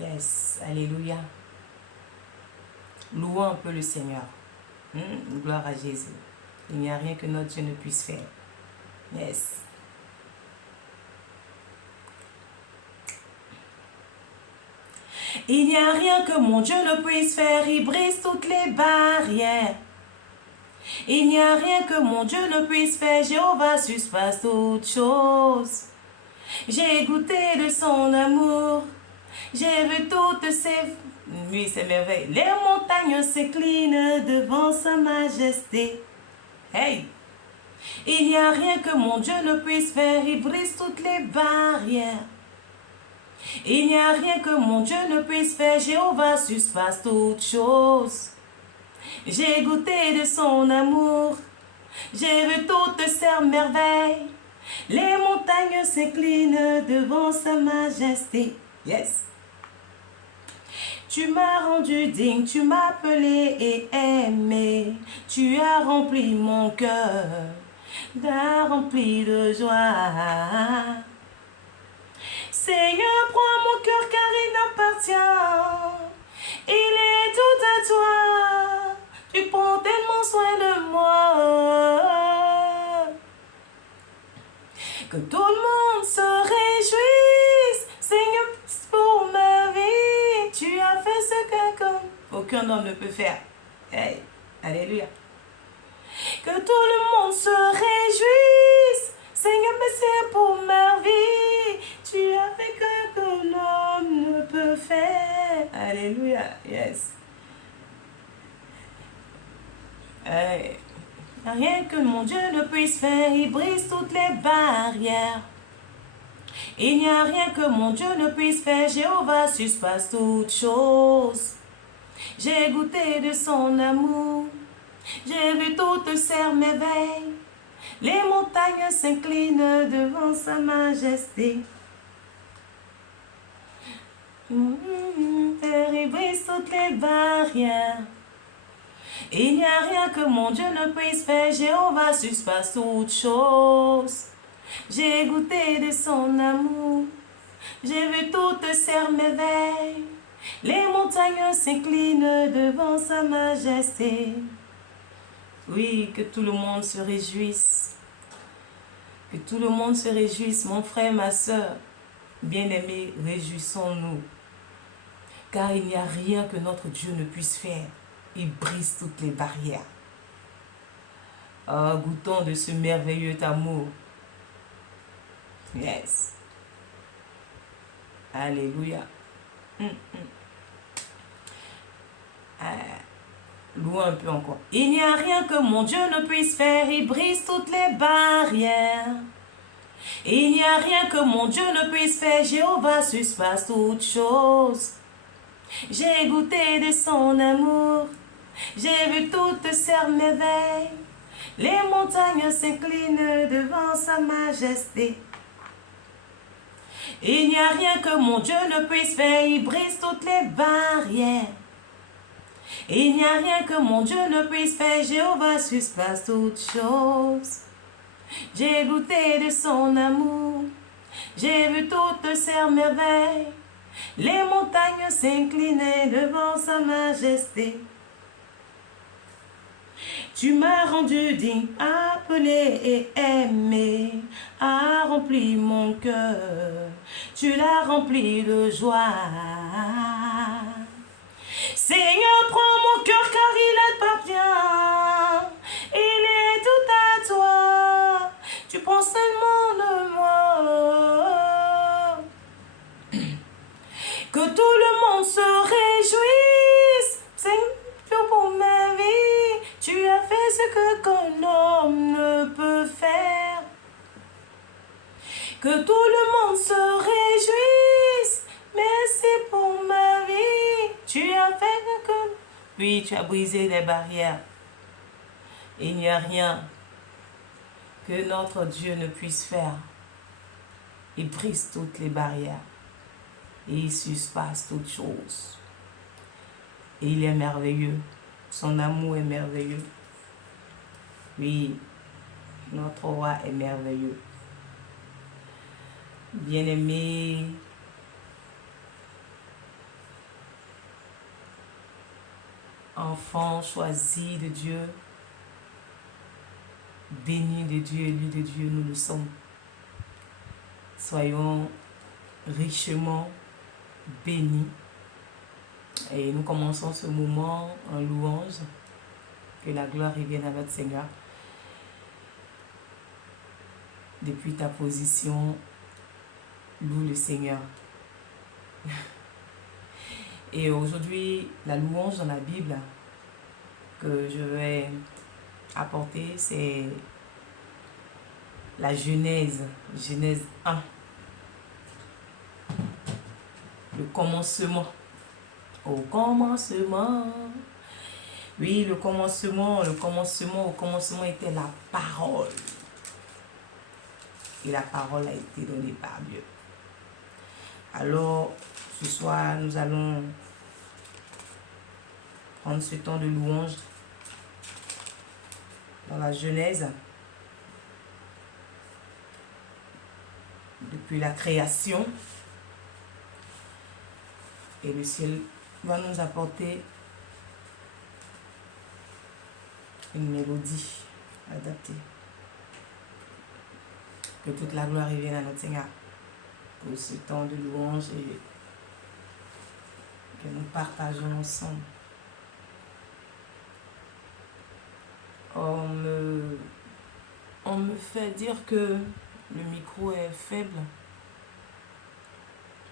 Yes, alléluia. Louons un peu le Seigneur. Gloire à Jésus. Il n'y a rien que notre Dieu ne puisse faire. Yes. Il n'y a rien que mon Dieu ne puisse faire. Il brise toutes les barrières. Il n'y a rien que mon Dieu ne puisse faire. Jéhovah surpasse toutes choses. J'ai goûté de son amour. J'ai vu toutes ses... Oui, c'est merveilleux. Les montagnes s'inclinent devant sa majesté. Hey! Il n'y a rien que mon Dieu ne puisse faire. Il brise toutes les barrières. Il n'y a rien que mon Dieu ne puisse faire. Jéhovah surpasse toutes choses. J'ai goûté de son amour. J'ai vu toutes ses merveilles. Les montagnes s'inclinent devant sa majesté. Yes. Tu m'as rendu digne, tu m'as appelé et aimé. Tu as rempli mon cœur, t'as rempli de joie. Seigneur, prends mon cœur car il t'appartient. Il est tout à toi. Tu prends tellement soin de moi. Que tout le monde se réjouisse. Seigneur, pour ma vie, tu as fait ce que aucun homme ne peut faire. Hey, alléluia. Que tout le monde se réjouisse. Seigneur, merci pour ma vie. Tu as fait que l'homme ne peut faire. Alléluia. Yes. Hey. Rien que mon Dieu ne puisse faire. Il brise toutes les barrières. Il n'y a rien que mon Dieu ne puisse faire. Jéhovah surpasse toutes choses. J'ai goûté de son amour. J'ai vu toutes ses merveilles. Les montagnes s'inclinent devant sa majesté. Il brise toutes les barrières. Il n'y a rien que mon Dieu ne puisse faire. Jéhovah surpasse toutes choses. J'ai goûté de son amour. J'ai vu toutes ses merveilles. Les montagnes s'inclinent devant sa majesté. Oui, que tout le monde se réjouisse. Que tout le monde se réjouisse, mon frère, ma soeur. Bien-aimés, réjouissons-nous. Car il n'y a rien que notre Dieu ne puisse faire. Il brise toutes les barrières. Oh, goûtons de ce merveilleux amour. Yes. Alléluia. Louons un peu encore. Il n'y a rien que mon Dieu ne puisse faire. Il brise toutes les barrières. Il n'y a rien que mon Dieu ne puisse faire. Jéhovah surpasse toutes choses. J'ai goûté de son amour. J'ai vu toutes ses merveilles. Les montagnes s'inclinent devant sa majesté. Il n'y a rien que mon Dieu ne puisse faire. Il brise toutes les barrières. Il n'y a rien que mon Dieu ne puisse faire. Jéhovah surpasse toutes choses. J'ai goûté de son amour. J'ai vu toutes ses merveilles. Les montagnes s'inclinaient devant sa majesté. Tu m'as rendu digne, appelé et aimé, a rempli mon cœur, tu l'as rempli de joie. Seigneur, prends mon cœur car il t'appartient, il est tout à toi, tu prends seulement de moi. Que tout le monde se réjouisse, Seigneur, pour ma vie, tu as fait ce qu'un homme ne peut faire. Que tout le monde se réjouisse, merci pour ma vie, tu as fait que... Oui, tu as brisé les barrières. Il n'y a rien que notre Dieu ne puisse faire. Il brise toutes les barrières. Et il surpasse toutes choses. Et il est merveilleux. Son amour est merveilleux. Oui, notre roi est merveilleux. Bien-aimé, enfants choisis de Dieu, bénis de Dieu, élus de Dieu, nous le sommes. Soyons richement bénis. Et nous commençons ce moment en louange. Que la gloire revienne à notre Seigneur. Depuis ta position, loue le Seigneur. Et aujourd'hui, la louange dans la Bible que je vais apporter, c'est la Genèse, Genèse 1. Le commencement. Au commencement. Oui, au commencement était la parole. Et la parole a été donnée par Dieu. Alors, ce soir, nous allons prendre ce temps de louange dans la Genèse. Depuis la création. Et le ciel va nous apporter une mélodie adaptée. Que toute la gloire revienne à notre Seigneur pour ce temps de louange et que nous partageons ensemble. On me fait dire que le micro est faible.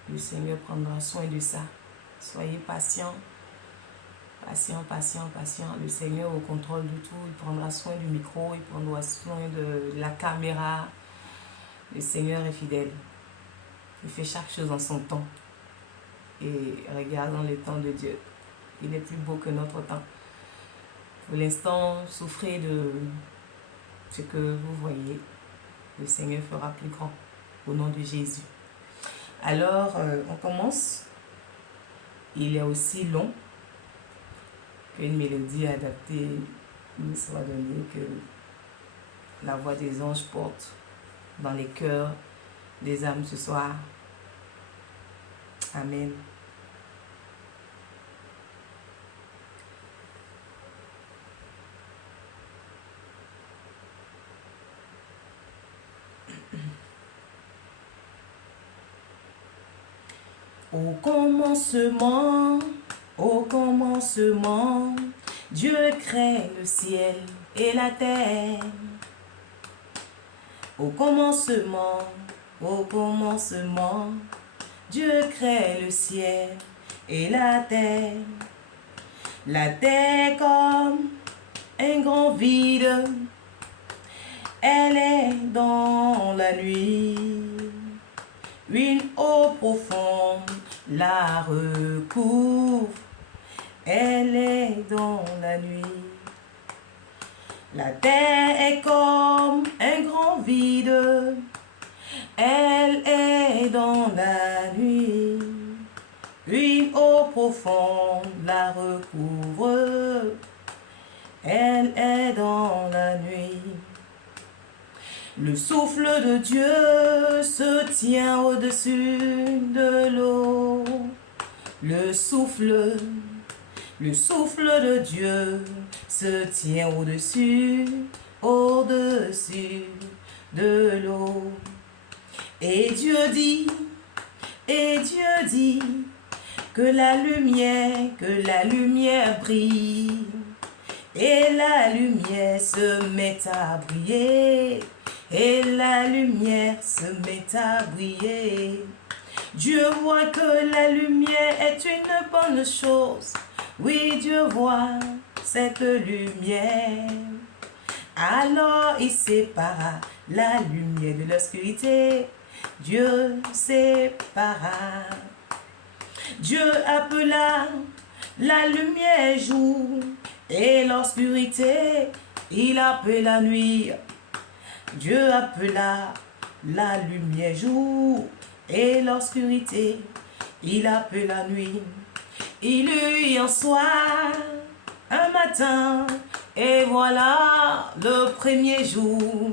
Le Seigneur prendra soin de ça. Soyez patients. Patient. Le Seigneur au contrôle de tout. Il prendra soin du micro, il prendra soin de la caméra. Le Seigneur est fidèle. Il fait chaque chose en son temps. Et regardons le temps de Dieu. Il est plus beau que notre temps. Pour l'instant, souffrez de ce que vous voyez. Le Seigneur fera plus grand. Au nom de Jésus. Alors, on commence. Il est aussi long qu'une mélodie adaptée nous soit donnée, que la voix des anges porte dans les cœurs des âmes ce soir. Amen. Au commencement, Dieu crée le ciel et la terre. Au commencement, Dieu crée le ciel et la terre. La terre comme un grand vide, elle est dans la nuit. Une eau profonde la recouvre, elle est dans la nuit. La terre est comme un grand vide, elle est dans la nuit. Une eau profonde la recouvre, elle est dans la nuit. Le souffle de Dieu se tient au-dessus de l'eau. Le souffle de Dieu se tient au-dessus de l'eau. Et Dieu dit que la lumière brille. Et la lumière se met à briller. Et la lumière se met à briller. Dieu voit que la lumière est une bonne chose. Oui, Dieu voit cette lumière. Alors il sépara la lumière de l'obscurité. Dieu sépara. Dieu appela la lumière jour. Et l'obscurité, il appela nuit. Dieu appela la lumière jour et l'obscurité, il appela nuit. Il eut un soir, un matin, et voilà le premier jour.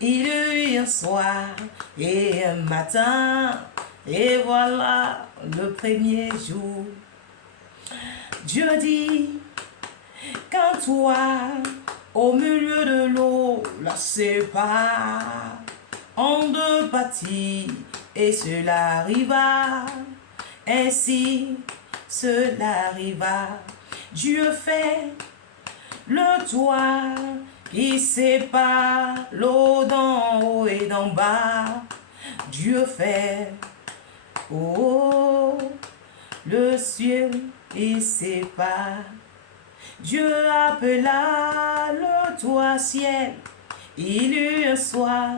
Il eut un soir et un matin, et voilà le premier jour. Dieu dit qu'un toit au milieu de l'eau la sépare en deux parties, et cela arriva, ainsi cela arriva. Dieu fait le toit qui sépare l'eau d'en haut et d'en bas. Dieu fait, oh, le ciel il sépare. Dieu appela le toit ciel. Il eut un soir,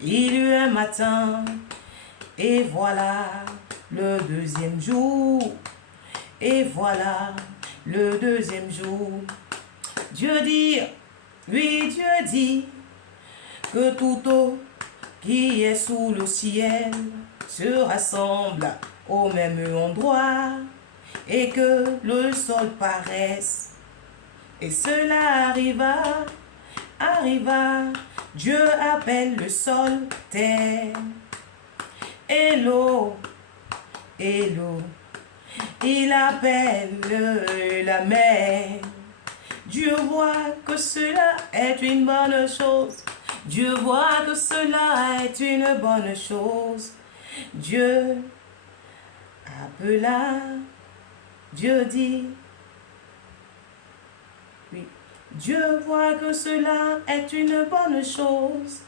il eut un matin, et voilà le deuxième jour. Et voilà le deuxième jour. Dieu dit, oui, Dieu dit que toute eau qui est sous le ciel se rassemble au même endroit et que le sol paraisse. Et cela arriva, Dieu appelle le sol terre. Et l'eau, il appelle la mer. Dieu voit que cela est une bonne chose. Dieu voit que cela est une bonne chose. Dieu appela, Dieu dit, oui. Dieu voit que cela est une bonne chose.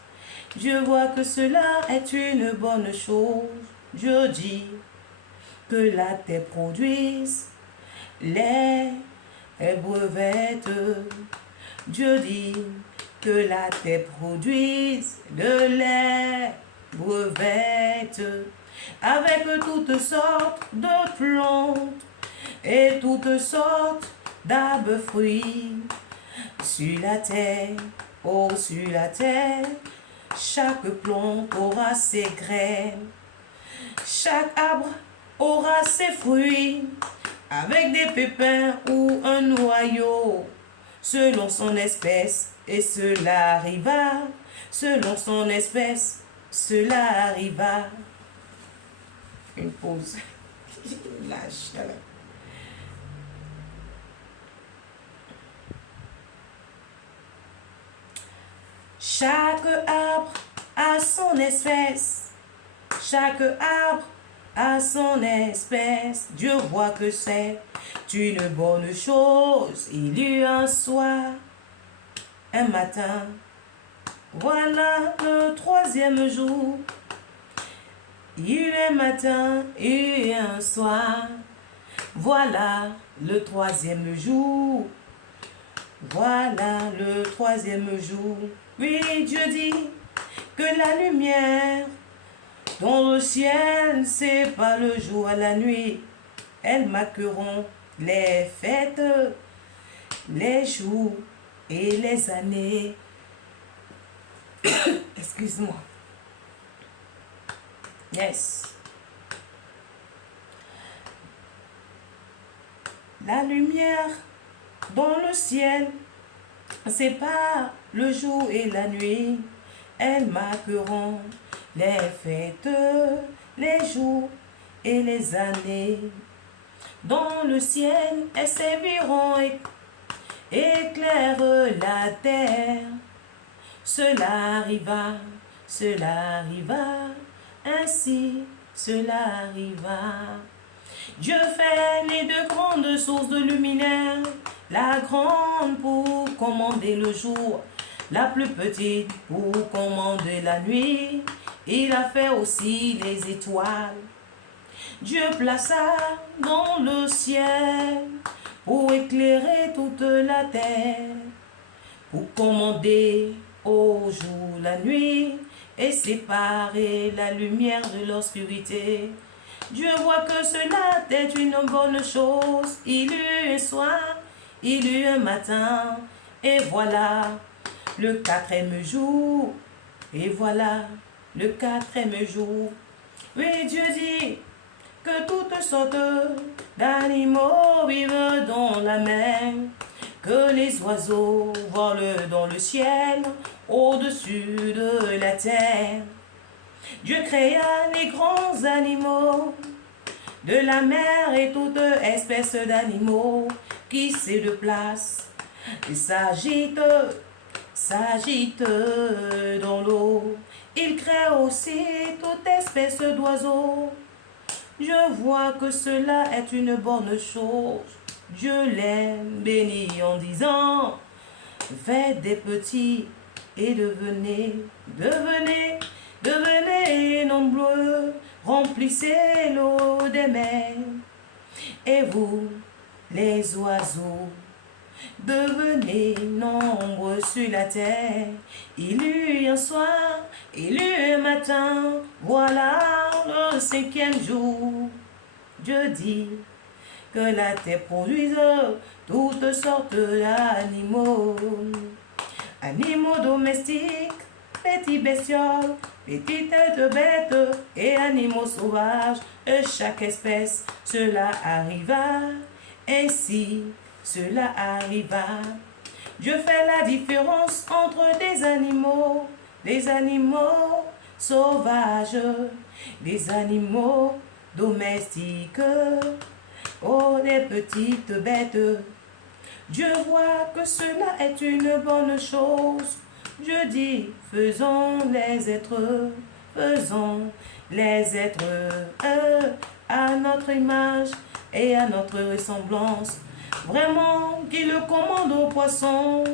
Dieu voit que cela est une bonne chose. Dieu dit que la terre produise les brevets. Dieu dit que la terre produise de lait brevets avec toutes sortes de plantes et toutes sortes d'arbres fruits sur la terre, oh sur la terre. Chaque plante aura ses graines, chaque arbre aura ses fruits avec des pépins ou un noyau selon son espèce. Et cela arriva, selon son espèce, cela arriva. Une pause. Lâche. Chaque arbre a son espèce. Chaque arbre a son espèce. Dieu voit que c'est une bonne chose. Il y eut un soir, un matin, voilà le troisième jour. Il y eut un matin et un soir, voilà le troisième jour. Voilà le troisième jour. Oui, Dieu dit que la lumière dans le ciel sépare le jour à la nuit. Elles marqueront les fêtes, les jours et les années. Excuse-moi. Yes. La lumière dans le ciel sépare le jour et la nuit. Elles marqueront les fêtes, les jours et les années. Dans le ciel, elles serviront et éclairent la terre. Cela arriva, ainsi cela arriva. Dieu fait les deux grandes sources de luminaire, la grande pour commander le jour, la plus petite pour commander la nuit. Il a fait aussi les étoiles. Dieu plaça dans le ciel pour éclairer toute la terre, pour commander au jour la nuit et séparer la lumière de l'obscurité. Dieu voit que cela est une bonne chose. Il eut un soir, il eut un matin, et voilà le quatrième jour. Et voilà le quatrième jour. Oui, Dieu dit que toutes sortes d'animaux vivent dans la mer, que les oiseaux volent dans le ciel, au-dessus de la terre. Dieu créa les grands animaux de la mer et toute espèce d'animaux, qui se déplace et s'agite dans l'eau. Il crée aussi toute espèce d'oiseaux. Je vois que cela est une bonne chose. Dieu les bénit en disant, faites des petits et devenez nombreux, remplissez l'eau des mers. Et vous, les oiseaux, devenez nombreux sur la terre. Il eut un soir, il eut un matin, voilà le 5e jour. Dieu dit que la terre produise toutes sortes d'animaux. Animaux domestiques, petits bestioles, petites bêtes et animaux sauvages. Et chaque espèce, cela arriva. Ainsi, cela arriva. Dieu fait la différence entre des animaux sauvages, des animaux domestiques, oh, des petites bêtes. Dieu voit que cela est une bonne chose. Dieu dit, faisons les êtres à notre image et à notre ressemblance. Vraiment qu'il commande aux poissons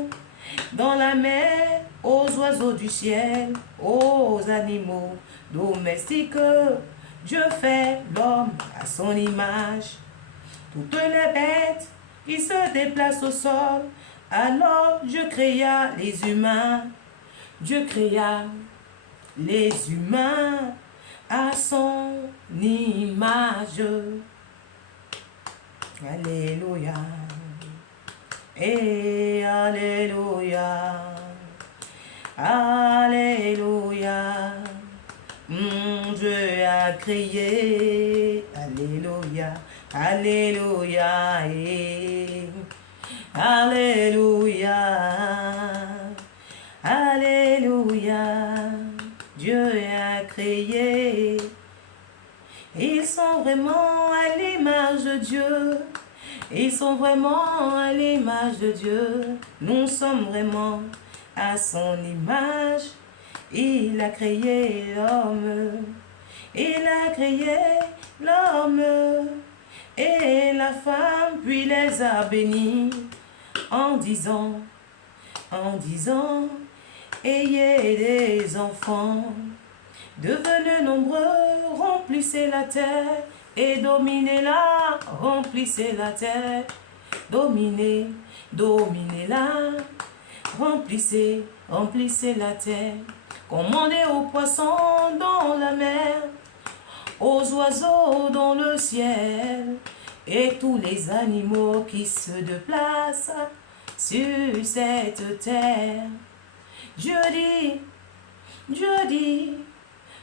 dans la mer, aux oiseaux du ciel, aux animaux domestiques. Dieu fait l'homme à son image. Toutes les bêtes qui se déplacent au sol, alors Dieu créa les humains. Dieu créa les humains à son image. Alléluia. Et alléluia. Alléluia. Dieu a crié. Alléluia. Alléluia. Et alléluia. Alléluia. Dieu a créé. Ils sont vraiment à l'image de Dieu. Ils sont vraiment à l'image de Dieu. Nous sommes vraiment à son image. Il a créé l'homme. Il a créé l'homme et la femme, puis les a bénis en disant, ayez des enfants. Devenez nombreux, remplissez la terre et dominez-la, remplissez la terre, dominez-la, remplissez la terre. Commandez aux poissons dans la mer, aux oiseaux dans le ciel et tous les animaux qui se déplacent sur cette terre. Dieu dit,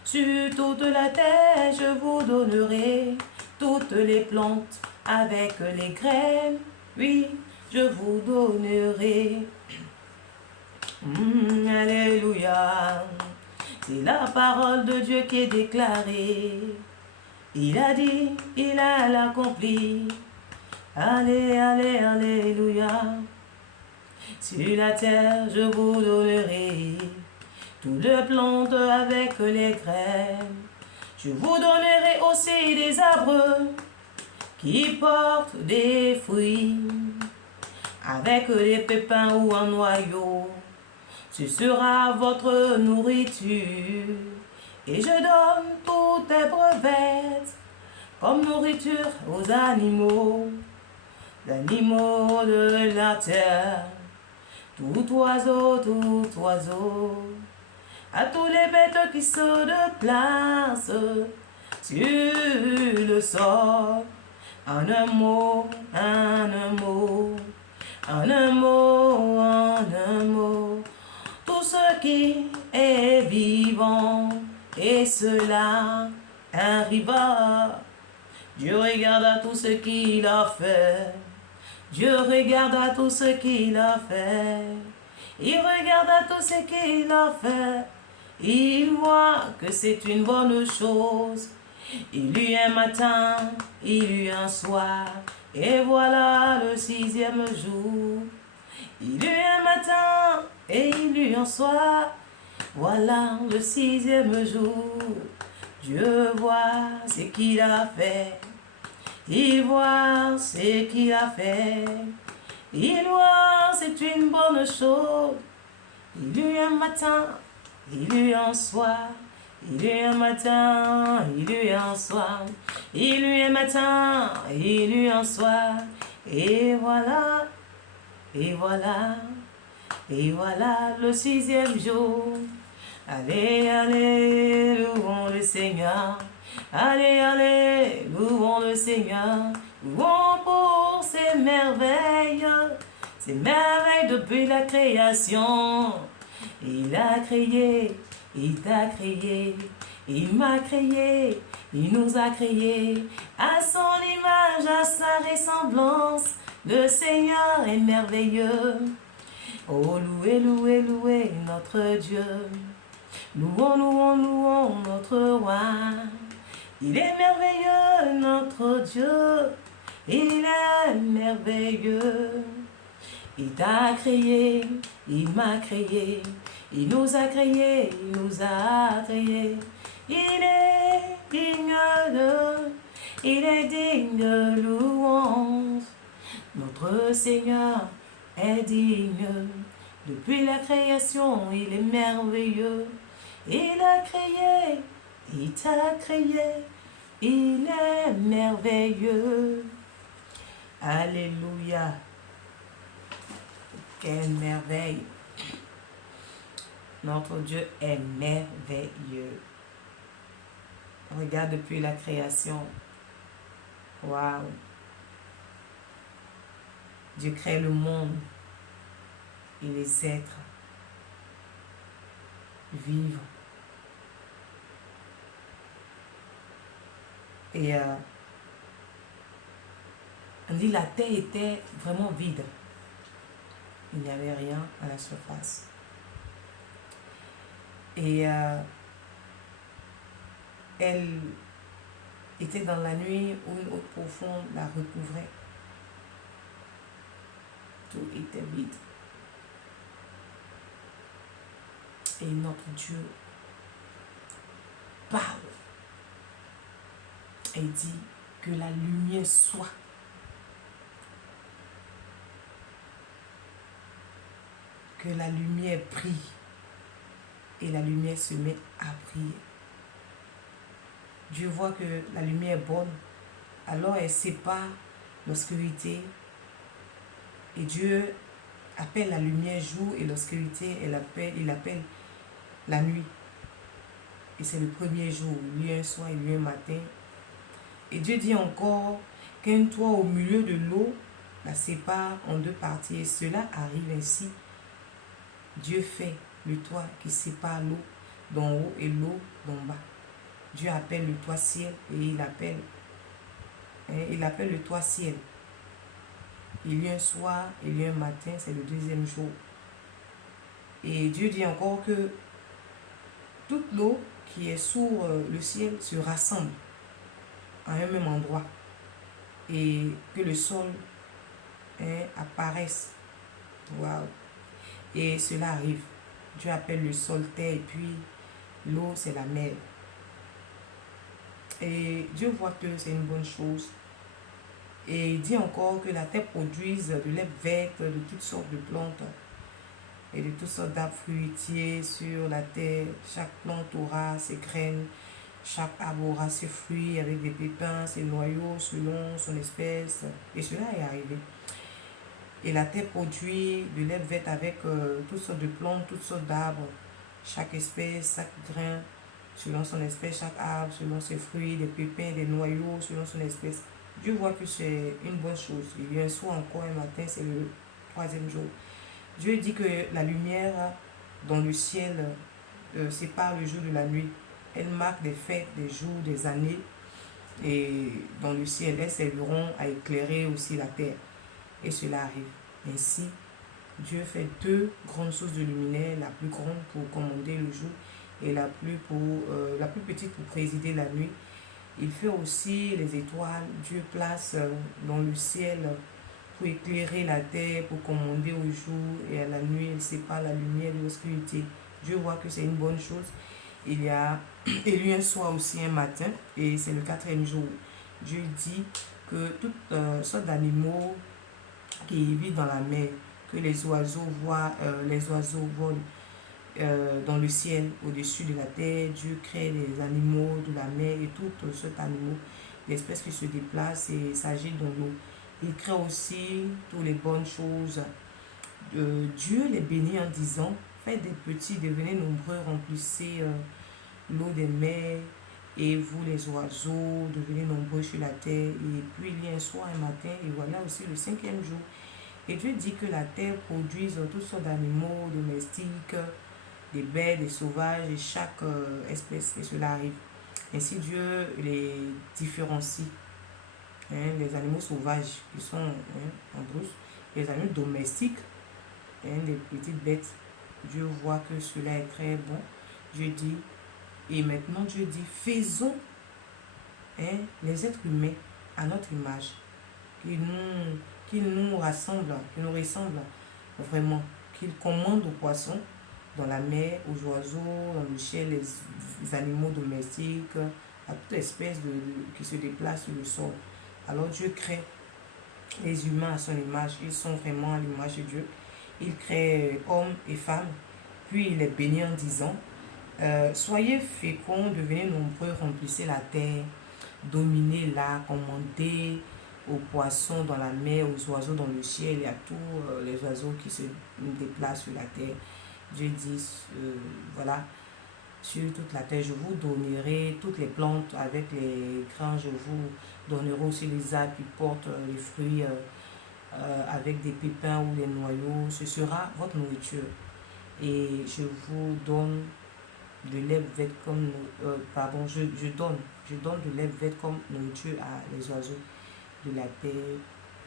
sur toute la terre, je vous donnerai toutes les plantes avec les graines. Oui, je vous donnerai. Alléluia. C'est la parole de Dieu qui est déclarée. Il a dit, il a l'accompli. Alléluia. Sur la terre, je vous donnerai toutes les plantes avec les graines. Je vous donnerai aussi des arbres qui portent des fruits avec des pépins ou un noyau. Ce sera votre nourriture. Et je donne toutes les brevettes comme nourriture aux animaux de la terre. Tout oiseau, à tous les bêtes qui se déplacent sur le sol. Un mot, tout ce qui est vivant, et cela arriva. Dieu regarde à tout ce qu'il a fait. Dieu regarde à tout ce qu'il a fait. Il regarde à tout ce qu'il a fait. Il voit que c'est une bonne chose. Il eut un matin, il eut un soir, Et voilà le 6e jour. Il eut un matin et il eut un soir. Voilà le 6e jour. Dieu voit ce qu'il a fait. Il voit ce qu'il a fait. Il voit, c'est une bonne chose. Il eut un matin, il eut un soir. Il eut un matin, il eut un soir. Il eut un matin, il eut un soir. Et voilà, et voilà, et voilà le 6e jour. Allez, allez, louons le Seigneur. Allez, allez, louons le Seigneur. Louons pour ses merveilles depuis la création. Il a créé, il t'a créé, il m'a créé, il nous a créés. À son image, à sa ressemblance, le Seigneur est merveilleux. Oh, louez, louez, louez notre Dieu. Louons, louons, louons notre roi. Il est merveilleux, notre Dieu. Il est merveilleux. Il t'a créé, il m'a créé. Il nous a créés, il nous a créés. Il est digne de louange. Notre Seigneur est digne. Depuis la création, il est merveilleux. Il a créé, il t'a créé, il est merveilleux. Alléluia. Quelle merveille. Notre Dieu est merveilleux. Regarde depuis la création. Waouh. Dieu crée le monde et les êtres vivent. Et on dit la terre était vraiment vide. Il n'y avait rien à la surface. Et elle était dans la nuit où une eau profonde la recouvrait. Tout était vide. Et notre Dieu parle et dit que la lumière soit. Que la lumière brille. Et la lumière se met à briller. Dieu voit que la lumière est bonne. Alors elle sépare l'obscurité. Et Dieu appelle la lumière jour et l'obscurité, il appelle la nuit. Et c'est le premier jour. Il y a un soir, il y a un matin. Et Dieu dit encore qu'un toit au milieu de l'eau la sépare en deux parties. Et cela arrive ainsi. Dieu fait le toit qui sépare l'eau d'en haut et l'eau d'en bas. Dieu appelle le toit ciel et il appelle le toit ciel. Il y a un soir, il y a un matin, c'est le deuxième jour. Et Dieu dit encore que toute l'eau qui est sur le ciel se rassemble à un même endroit et que le sol apparaisse. Waouh! Et cela arrive. Dieu appelle le sol terre et puis l'eau c'est la mer. Et Dieu voit que c'est une bonne chose. Et il dit encore que la terre produise de l'herbe verte, de toutes sortes de plantes et de toutes sortes d'arbres fruitiers sur la terre. Chaque plante aura ses graines, chaque arbre aura ses fruits avec des pépins, ses noyaux selon son espèce. Et cela est arrivé. Et la terre produit de l'herbe verte avec toutes sortes de plantes, toutes sortes d'arbres. Chaque espèce, chaque grain selon son espèce, chaque arbre selon ses fruits, des pépins, des noyaux selon son espèce. Dieu voit que c'est une bonne chose. Il y a un soir encore, un matin, c'est le troisième jour. Dieu dit que la lumière dans le ciel sépare le jour de la nuit. Elle marque des fêtes, des jours, des années. Et dans le ciel, elles serviront à éclairer aussi la terre. Et cela arrive. Ainsi, Dieu fait deux grandes sources de luminaire, la plus grande pour commander le jour et la plus petite pour présider la nuit. Il fait aussi les étoiles. Dieu place dans le ciel pour éclairer la terre, pour commander au jour et à la nuit. Il sépare la lumière de l'obscurité. Dieu voit que c'est une bonne chose. Il y a élu un soir aussi un matin, et c'est le 4e jour. Dieu dit que toutes sortes d'animaux qui vivent dans la mer, que les oiseaux volent dans le ciel, au-dessus de la terre. Dieu crée les animaux de la mer et toutes sortes d'animaux, d'espèces qui se déplacent et s'agitent dans l'eau. Il crée aussi toutes les bonnes choses. Dieu les bénit en disant, faites des petits, devenez nombreux, remplissez l'eau des mers, et vous les oiseaux, devenez nombreux sur la terre. Et puis il y a un soir, un matin, et voilà aussi le 5e jour. Et Dieu dit que la terre produise toutes sortes d'animaux domestiques, des bêtes, des sauvages, et chaque espèce, et cela arrive. Ainsi Dieu les différencie. Les animaux sauvages qui sont en brousse, les animaux domestiques, les petites bêtes. Dieu voit que cela est très bon. Dieu dit, et maintenant Dieu dit, faisons les êtres humains à notre image, qu'ils nous rassemblent, qu'ils nous ressemblent vraiment, qu'ils commandent aux poissons dans la mer, aux oiseaux, dans le ciel, les animaux domestiques, à toute espèce qui se déplace sur le sol. Alors Dieu crée les humains à son image. Ils sont vraiment à l'image de Dieu. Il crée hommes et femmes, puis il les bénit en disant, soyez féconds, devenez nombreux, remplissez la terre, dominez-la, commandez aux poissons dans la mer, aux oiseaux dans le ciel et à tous les oiseaux qui se déplacent sur la terre. Dieu dit, voilà, sur toute la terre, je vous donnerai toutes les plantes avec les grains, je vous donnerai aussi les arbres qui portent les fruits avec des pépins ou des noyaux. Ce sera votre nourriture. Et je vous donne de l'herbe verte comme je donne de l'herbe verte comme nourriture à les oiseaux de la terre,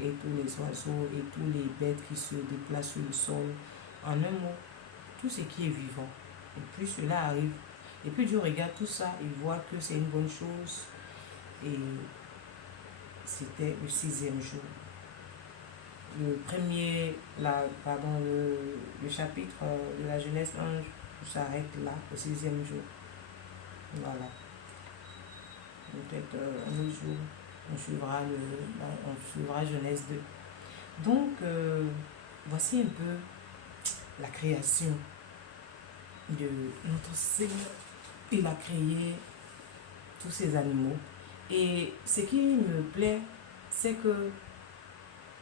et tous les oiseaux et tous les bêtes qui se déplacent sur le sol. En un mot, tout ce qui est vivant. Et puis cela arrive. Et puis Dieu regarde tout ça, il voit que c'est une bonne chose. Et c'était le 6e jour. Le chapitre de la Genèse 1 s'arrête là, le 6e jour. Voilà. Peut-être un autre jour, on suivra Genèse 2. Donc, voici un peu la création de notre Seigneur. Il a créé tous ces animaux. Et ce qui me plaît, c'est que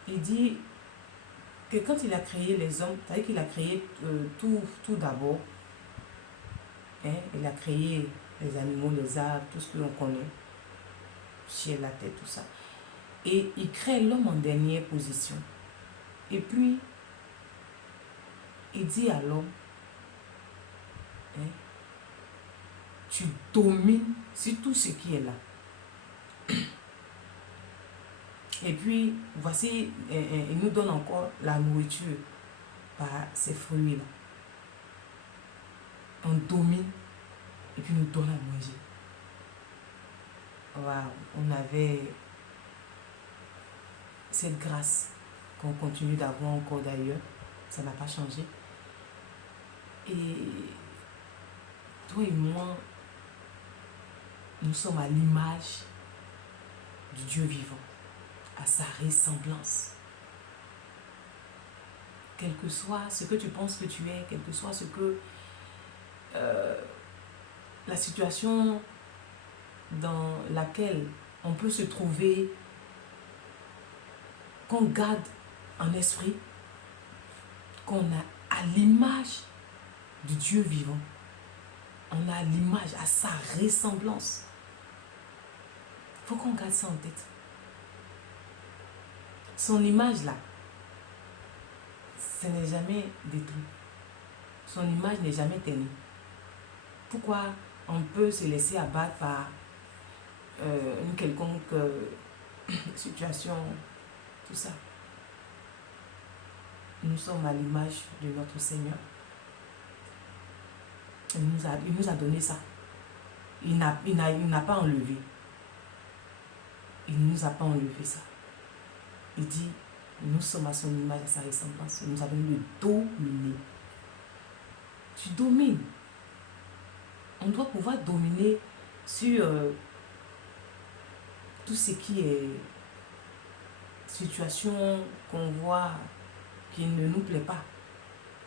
il dit que quand il a créé les hommes, c'est-à-dire qu'il a créé tout d'abord. Il a créé les animaux, les arbres, tout ce que l'on connaît, le ciel, la terre, tout ça. Et il crée l'homme en dernière position. Et puis, il dit à l'homme, tu domines sur tout ce qui est là. Et puis, voici, il nous donne encore la nourriture par ces fruits-là. On domine et puis nous donne à manger. Waouh, on avait cette grâce qu'on continue d'avoir encore d'ailleurs. Ça n'a pas changé. Et toi et moi, nous sommes à l'image du Dieu vivant, à sa ressemblance. Quel que soit ce que tu penses que tu es, quel que soit ce que la situation dans laquelle on peut se trouver, qu'on garde en esprit qu'on a à l'image du Dieu vivant. On a l'image, à sa ressemblance. Il faut qu'on garde ça en tête. Son image là, ce n'est jamais détruit. Son image n'est jamais ternie. Pourquoi on peut se laisser abattre par une quelconque situation, tout ça? Nous sommes à l'image de notre Seigneur. Il nous a donné ça. Il n'a pas enlevé. il ne nous a pas enlevé ça. Il dit, nous sommes à son image, à sa ressemblance. Il nous a donné de dominer. Tu domines. On doit pouvoir dominer sur tout ce qui est situation qu'on voit qui ne nous plaît pas.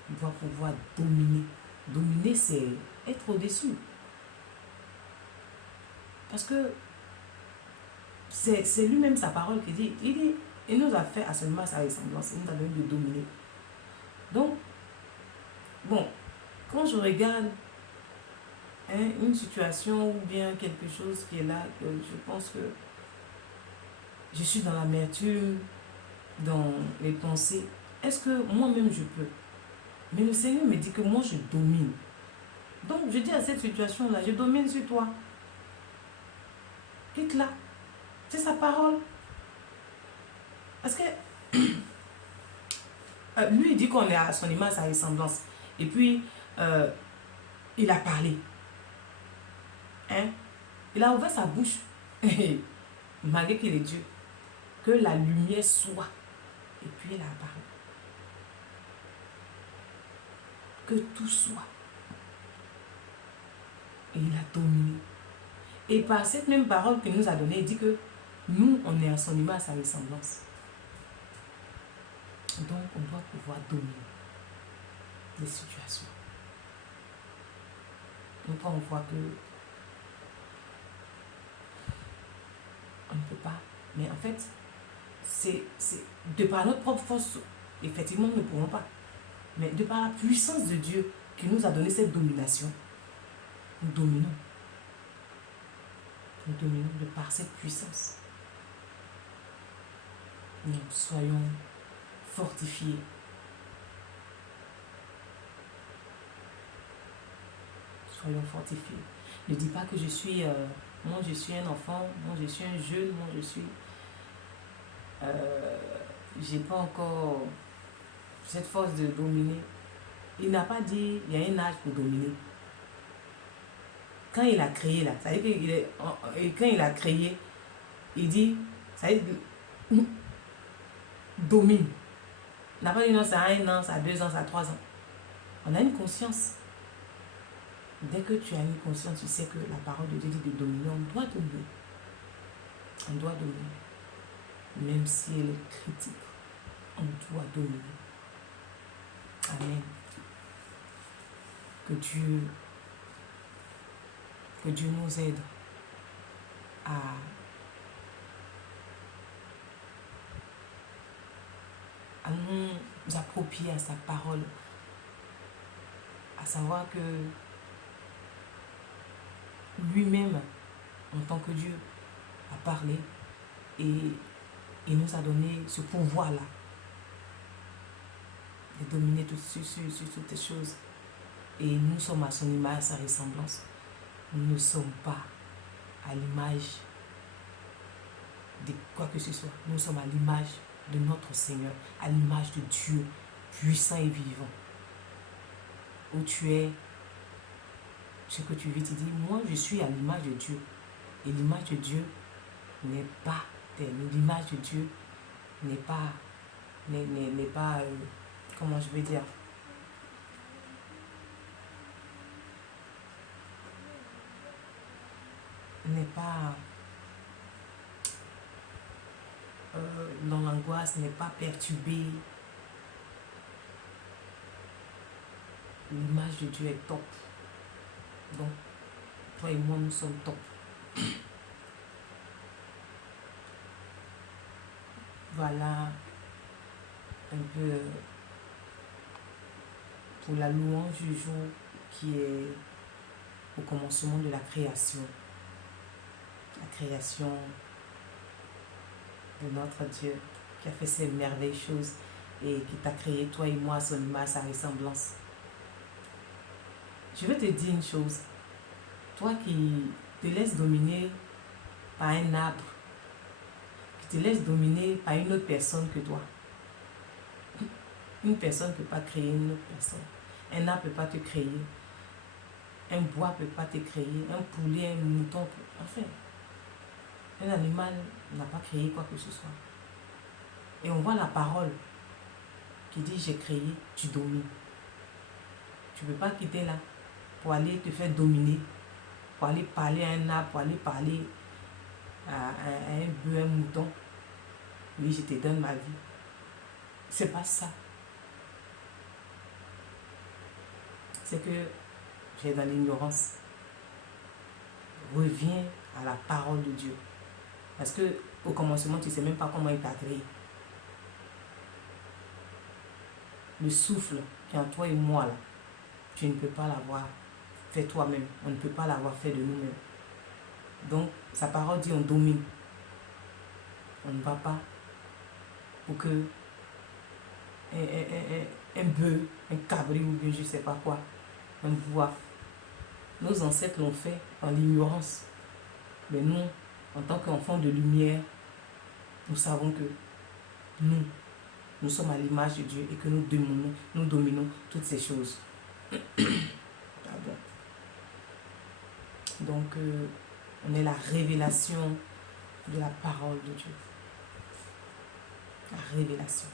On doit pouvoir dominer. Dominer, c'est être au-dessous. Parce que c'est lui-même sa parole qui dit, il nous a fait à seulement sa ressemblance, il nous a donné de dominer. Donc, bon, quand je regarde une situation ou bien quelque chose qui est là, que je pense que je suis dans l'amertume, dans les pensées, est-ce que moi-même je peux? Mais le Seigneur me dit que moi je domine. Donc je dis à cette situation-là, je domine sur toi. Quitte-la. C'est sa parole. Parce que lui il dit qu'on est à son image, à sa ressemblance. Et puis il a parlé. Hein? Il a ouvert sa bouche. Malgré qu'il est Dieu. Que la lumière soit. Et puis il a parlé. Que tout soit. Et il a dominé. Et par cette même parole qu'il nous a donnée, il dit que nous, on est à son image, à sa ressemblance. Donc, on doit pouvoir dominer les situations. Donc, quand on voit que on ne peut pas, mais en fait, c'est de par notre propre force, effectivement, nous ne pourrons pas. Mais de par la puissance de Dieu qui nous a donné cette domination, nous dominons. Nous dominons de par cette puissance. Donc, soyons fortifiés. Soyons fortifiés. Ne dis pas que je suis, moi je suis un enfant, moi je suis un jeune, moi je suis... j'ai pas encore cette force de dominer. Il n'a pas dit, il y a un âge pour dominer. Quand il a créé là, ça veut dire quand il a créé, il dit, ça veut dire, domine. Il n'a pas dit non, ça a 1 an, ça a 2 ans, ça a 3 ans. On a une conscience. Dès que tu as une conscience, tu sais que la parole de Dieu dit de dominer. On doit dominer. On doit dominer. Même si elle est critique, on doit dominer. Amen. Que Dieu nous aide à nous approprier à sa parole, à savoir que lui-même, en tant que Dieu, a parlé et il nous a donné ce pouvoir-là de dominer sur toutes les choses. Et nous sommes à son image, à sa ressemblance. Nous ne sommes pas à l'image de quoi que ce soit. Nous sommes à l'image de notre Seigneur, à l'image de Dieu, puissant et vivant. Où tu es, ce que tu vis, tu dis, moi je suis à l'image de Dieu. Et l'image de Dieu n'est pas terne. L'image de Dieu n'est pas, comment je vais dire, n'est pas dans l'angoisse, n'est pas perturbée. L'image de Dieu est top. Donc, toi et moi, nous sommes top. Voilà un peu pour la louange du jour qui est au commencement de la création. La création de notre Dieu qui a fait ces merveilleuses choses et qui t'a créé, toi et moi, à son image, à sa ressemblance. Je veux te dire une chose. Toi qui te laisses dominer par un arbre, qui te laisses dominer par une autre personne que toi. Une personne ne peut pas créer une autre personne. Un arbre ne peut pas te créer. Un bois ne peut pas te créer. Un poulet, un mouton, enfin. Un animal n'a pas créé quoi que ce soit. Et on voit la parole qui dit j'ai créé, tu domines. Tu ne peux pas quitter là pour aller te faire dominer, pour aller parler à un arbre, pour aller parler à un bœuf, un mouton. Oui, je te donne ma vie. C'est pas ça. C'est que j'ai dans l'ignorance. Reviens à la parole de Dieu. Parce que au commencement, tu ne sais même pas comment il t'a créé. Le souffle qui est en toi et moi là, tu ne peux pas l'avoir fait toi-même. On ne peut pas l'avoir fait de nous-mêmes. Donc, sa parole dit on domine. On ne va pas pour que un bœuf, un cabri ou bien je ne sais pas quoi, un bois. Nos ancêtres l'ont fait en ignorance. Mais nous, en tant qu'enfants de lumière, nous savons que nous sommes à l'image de Dieu et que nous dominons toutes ces choses. Ah bon. Donc, on est la révélation de la parole de Dieu. La révélation.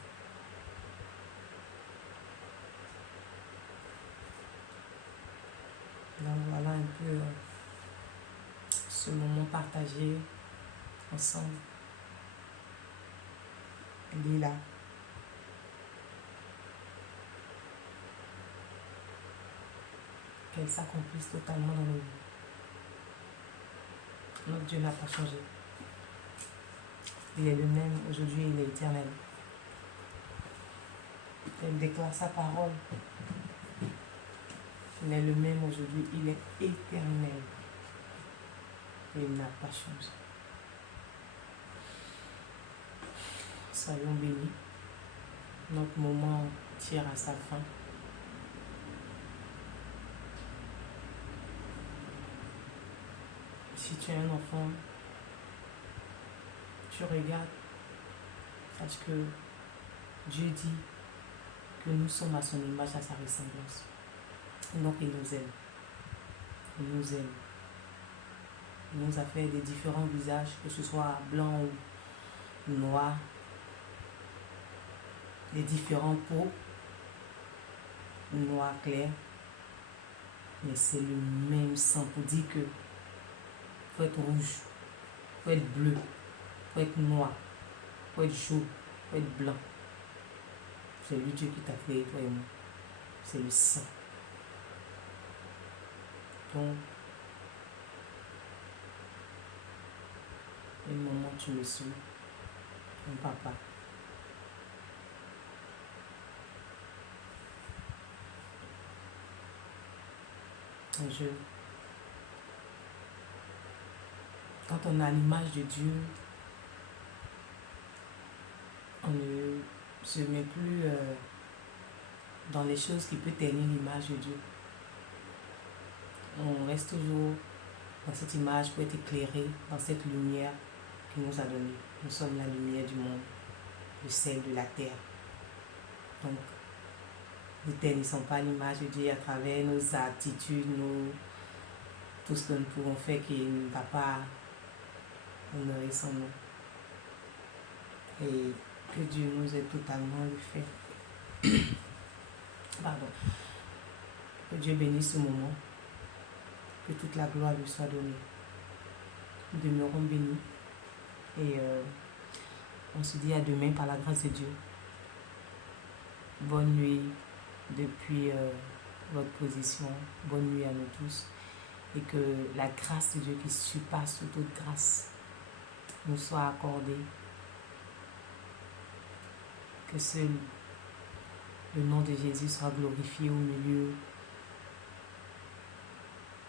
Donc voilà un peu ce moment partagé ensemble. Elle est là. Qu'elle s'accomplisse totalement dans nos vies. Notre Dieu n'a pas changé. Il est le même aujourd'hui, il est éternel. Elle déclare sa parole. Il est le même aujourd'hui, il est éternel. Et il n'a pas changé. Soyons bénis. Notre moment tire à sa fin. Si tu es un enfant, tu regardes, sache que Dieu dit que nous sommes à son image, à sa ressemblance. Et donc il nous aime. Il nous aime. Il nous a fait des différents visages, que ce soit blanc ou noir, des différents peaux, noir clair. Mais c'est le même sang pour dire que il faut être rouge, il faut être bleu, il faut être noir, il faut être jaune, il faut être blanc. C'est lui Dieu qui t'a créé, toi et moi. C'est le sang. Donc, un moment tu me suis, mon papa. Quand on a l'image de Dieu, on ne se met plus dans les choses qui peuvent ternir l'image de Dieu. On reste toujours dans cette image pour être éclairé dans cette lumière qu'il nous a donnée. Nous sommes la lumière du monde, le sel de la terre. Donc, nous ne ternissons pas l'image de Dieu à travers nos attitudes, tout ce que nous pouvons faire qui ne va pas honorer son nom. Et que Dieu nous ait totalement le fait. Pardon. Que Dieu bénisse ce moment. Que toute la gloire lui soit donnée. Nous demeurons bénis. Et on se dit à demain par la grâce de Dieu. Bonne nuit depuis votre position. Bonne nuit à nous tous. Et que la grâce de Dieu qui surpasse toute autre grâce nous soit accordée. Que seul le nom de Jésus soit glorifié au milieu